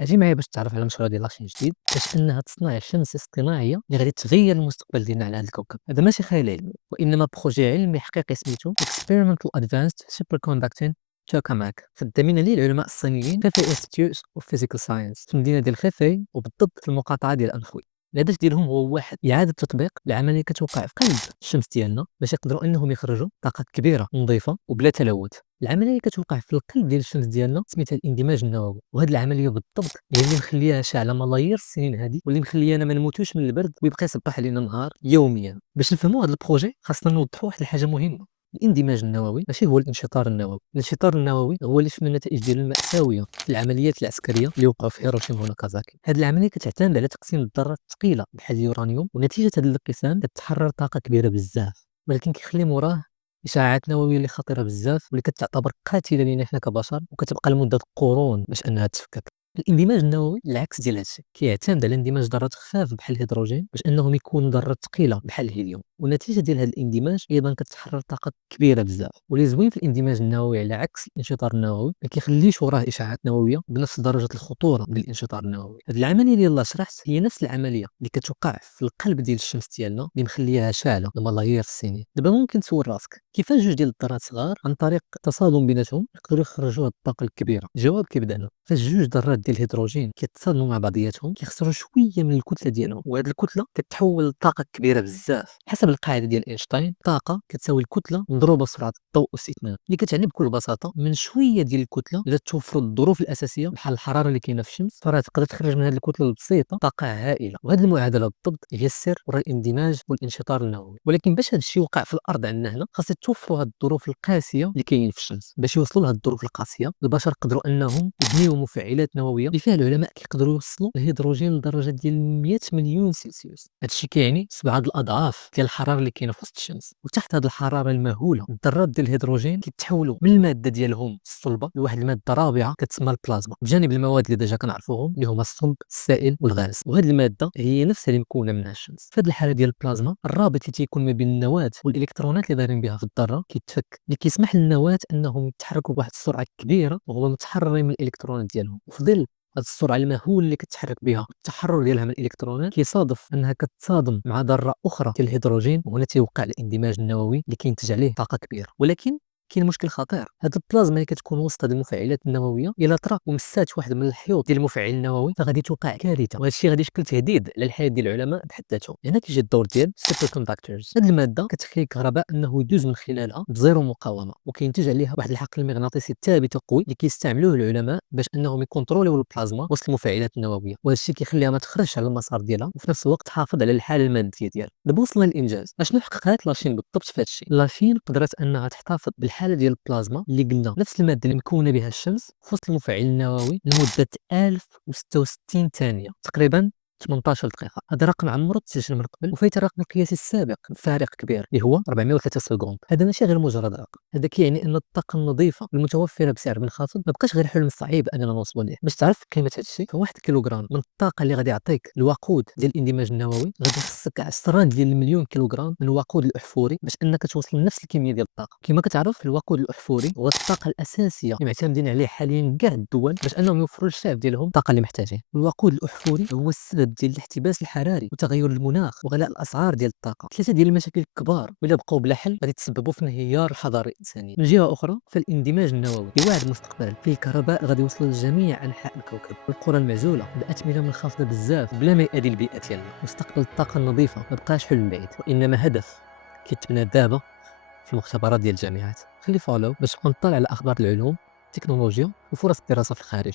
اجي معايا باش تعرف على مشروع ديال لاشين جديد باش انها تصنع الشمس الاصطناعيه اللي غادي تغير المستقبل ديالنا على هذا الكوكب. هذا ماشي خيال علمي وانما بروجي علمي حقيقي سميتو Experimental Advanced Superconducting توكاماك، خدامين عليه العلماء الصينيين في انستيتيوت اوف فيزيكال ساينس في المدينه ديال خيفي، وبالضبط في المقاطعه ديال انخوي. الهدف ديالهم هو واحد، اعاده تطبيق العمليه اللي كتوقع في قلب الشمس ديالنا باش يقدروا انهم يخرجوا طاقه كبيره نظيفه وبلا تلوث. العمليه اللي كتوقع في القلب ديال الشمس ديالنا سميتها الاندماج النووي، وهذه العمليه بالضبط هي اللي مخليها شاعله ملايير السنين هذه، واللي مخليانا ما نموتوش من البرد ويبقى يصبح علينا نهار يوميا. باش نفهموا هذا البروجي خاصنا نوضحوا واحد الحاجه مهمه. الاندماج النووي ماشي هو الانشطار النووي، الانشطار النووي هو اللي شفنا النتائج ديالو المأساوية في العمليات العسكرية اللي وقعوا في هيروشيما وناكازاكي. هذه العملية كتعتمد على تقسيم الذرات الثقيلة بحال اليورانيوم، ونتيجة هذا الانقسام كتحرر طاقة كبيرة بزاف، ولكن كيخلي موراه إشعاعات نووية اللي خطيرة بزاف واللي كتعتبر قاتلة لينا حنا كبشر، وكتبقى لمدة قرون باش أنها تفكك. الاندماج النووي العكس ديال هادشي، كيعتمد على اندماج ذرات خفاف بحال الهيدروجين باش انهم يكونوا ذرات ثقيله بحال الهيليوم، والنتيجه ديال هذا الاندماج ايضا كتحرر طاقه كبيره بزاف. واللي زوين في الاندماج النووي على عكس الانشطار النووي ما كيخليش وراه اشعاعات نوويه بنفس درجه الخطوره ديال الانشطار النووي. هذه العمليه اللي يلاه شرحت هي نفس العمليه اللي كتوقع في القلب ديال الشمس ديالنا اللي مخليها شاعله لملايير السنين. دابا ممكن تسول راسك كيفاش جوج ديال الذرات صغار عن طريق تصادم بيناتهم يقدروا يخرجوا هاد الطاقه الكبيره. الجواب كيبدا هنا، فاش جوج ذرات ديال الهيدروجين كيتصادموا مع بعضياتهم كيخسروا شويه من الكتله ديالهم، وهذه الكتله كتحول لطاقه كبيره بزاف. حسب القاعده ديال اينشتاين الطاقه كتساوي الكتله مضروبه سرعه الضوء اس 2، اللي كتعني بكل بساطه من شويه ديال الكتله اذا توفروا الظروف الاساسيه بحال الحراره اللي كاينه في الشمس فراه تقدر تخرج من هذه الكتله البسيطه طاقه هائله. وهذه المعادله بالضبط هي السر وراء الاندماج والانشطار النووي. ولكن باش هذا الشيء يوقع في الارض عندنا هنا خاص توفروا هذه الظروف القاسيه اللي كاينين في الشمس. باش يوصلوا لهذه الظروف القاسيه البشر قدروا انهم يبنيو مفاعلات نوويه اللي فيها العلماء كيقدروا يوصلوا الهيدروجين لدرجه ديال 100 مليون سلسيوس. هذا الشيء كيعني 7 الاضعاف ديال الحراره اللي كاينه في وسط الشمس. وتحت هذه الحراره المهوله الذرات ديال الهيدروجين كيتحولوا من الماده ديالهم الصلبه لواحد الماده رابعه كتسمى البلازما، بجانب المواد اللي ديجا كنعرفوهم اللي هما الصلب السائل والغاز. وهذه الماده هي نفسها اللي مكونه منها الشمس. في هذه الحاله ديال البلازما الرابط اللي تيكون ما بين النواه والالكترونات اللي دايرين بها في الذره كيتفك، اللي كيسمح للنواه انهم يتحركوا بواحد السرعه كبيره وهما متحررين من الالكترونات ديالهم. وفي ظل هاد السرعه المهوله اللي كتحرك بها التحرر ديالها من الالكترونات كيصادف انها كتصادم مع ذره اخرى ديال الهيدروجين، وهنا تيوقع الاندماج النووي اللي كينتج عليه طاقه كبيره. ولكن كاين مشكل خطير، هاد البلازما اللي كتكون وسط هاد المفاعلات النوويه الا طرا ومسات واحد من الحيوط ديال المفاعل النووي فغادي توقع كارثه، وهذا الشيء غادي يشكل تهديد على الحياه ديال العلماء بحد ذاتهم. هنا كيجي الدور ديال السوبر كوندكتورز. هاد الماده كتخلي الكهرباء انه يدوز من خلالها بزيرو مقاومه، وكينتج عليها واحد الحقل المغناطيسي ثابت وقوي اللي كيستعملوه العلماء باش انهم يكونتروليو البلازما وسط المفاعلات النوويه، وهذا الشيء كيخليها ما تخرجش على المسار ديالها وفي نفس الوقت تحافظ على الحاله الماديه ديالها. دابا وصلنا للانجاز، اشنو حققت لاشين بالضبط في هذا الشيء؟ لاشين قدرت انها تحتفظ بالحاله ديال البلازما اللي قلنا نفس الماده اللي مكونه بها الشمس في وسط المفاعل النووي لمده 1066 ثانيه، تقريبا 18 دقيقة. هذا رقم عمره تسجل من قبل وفايت الرقم القياسي السابق بفارق كبير اللي هو 403 سكوند. هذا ماشي غير مجرد رقم، هذا كيعني ان الطاقة النظيفة المتوفرة بسعر منخفض ما بقاش غير حلم صعيب اننا نوصلوا ليه. باش تعرف قيمة هذا الشيء، فواحد كيلوغرام من الطاقة اللي غادي يعطيك الوقود ديال الاندماج النووي غادي يخصك 10 ديال المليون كيلوغرام من الوقود الاحفوري باش انك توصل لنفس الكمية ديال الطاقة. كما كتعرف الوقود الاحفوري هو الطاقة الأساسية اللي معتمدين عليه حاليا كاع الدول باش انهم يوفروا للشعب ديالهم الطاقة اللي محتاجين. الوقود الاحفوري هو السبب ديال الاحتباس الحراري وتغير المناخ وغلاء الاسعار ديال الطاقه، ثلاثه ديال المشاكل الكبار والا بقاو بلا حل غادي تسببوا في انهيار الحضاره الانسانيه. من جهه اخرى فالاندماج النووي يوعد المستقبل فيه الكهرباء غادي يوصل لجميع انحاء الكوكب، والقرى المعزوله باثمنه منخفضه بزاف بلا ما يأذي البيئه ديالنا. مستقبل الطاقه النظيفه ما بقاش حلم بعيد وانما هدف كيتبنى دابا في المختبرات ديال الجامعات. خلي فولو باش تبقى مطلع على اخبار العلوم التكنولوجيا وفرص الدراسه في الخارج.